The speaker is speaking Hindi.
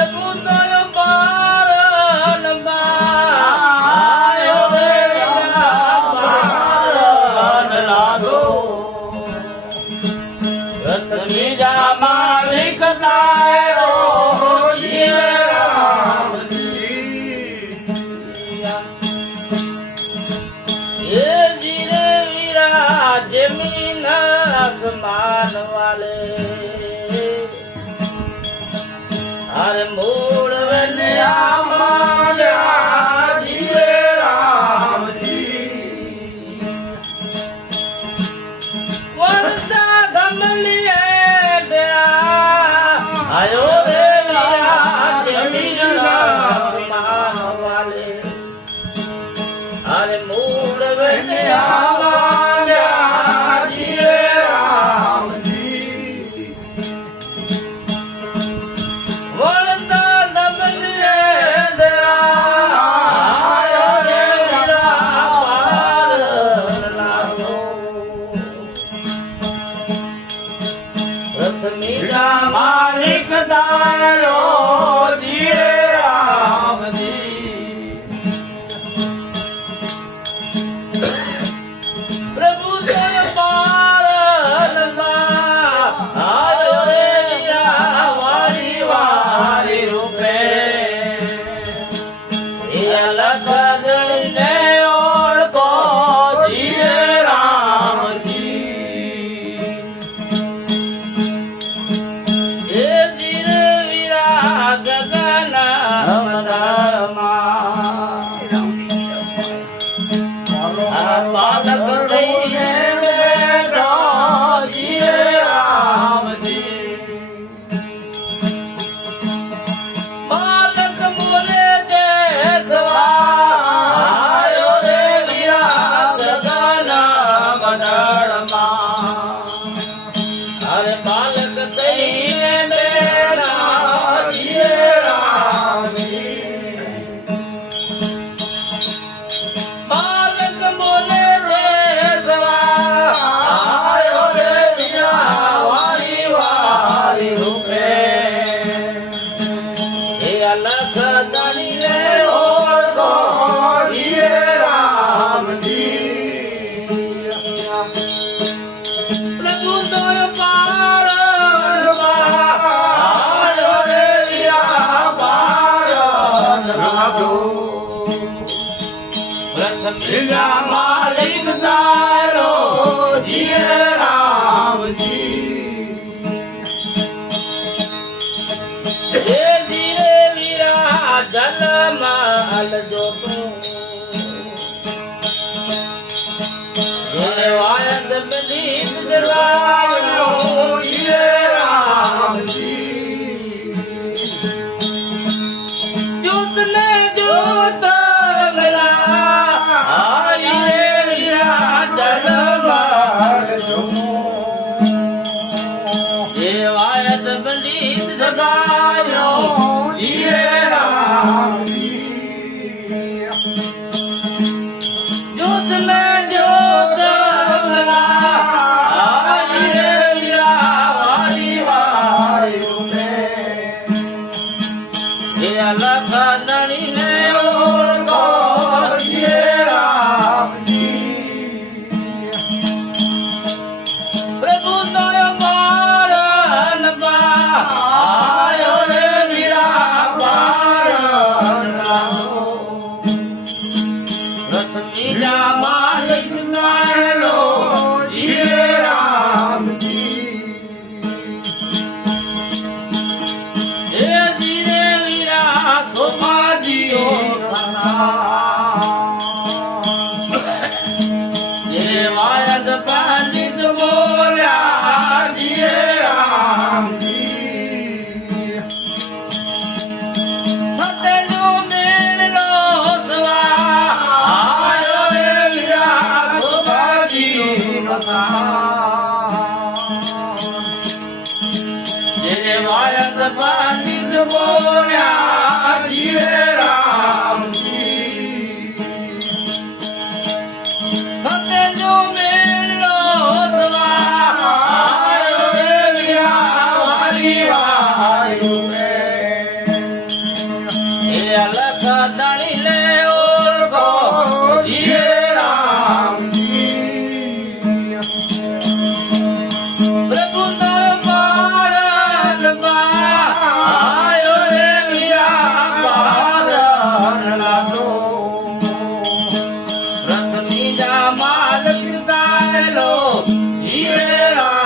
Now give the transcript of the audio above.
પ્રભુ તો પાર આયો રે પાર લાદો રત બીજા માલિક તારો जमीन आसमान वाले हर मूल जिये राम जी वर्षा गमलिए दया आयो रे जमीन आसमान वाले हर मूल मीरा मालिक दारो जिये राम जी प्रभु तो पार आयो रे वारी वारी रूपे अलग जड़ने और को जिये राम जी बालक जिये राम जी बालक मोरे जैसवा आयो रे वीरा गगन मंडल अरे बालक तैने मेरा जिये राम जी बालक मोरे जैसवा आयो रे वीरा वारी वारी रूपे हे अलख दणी रे और को जिये राम जी प्रभु तो पार आयो रे वीरा पार लादो मीरा मालिक तारो जिये राम जी हे धीरे वीरा जल माल जो तू वायद मिलीत जलायो जिये राम जी जोत ने जोत मिला वायद बलीत जगायो जिये राम जी जोत में जोत मिला जिये वीरा वारी वारी रूपे ये अलग दणी ने और को जिये राम जी प्रभु तो पार आयो रे वीरा पार रथ मीरा मालिक नालो जिये राम जी हे धीरे वीरा सोमा जियो જીવે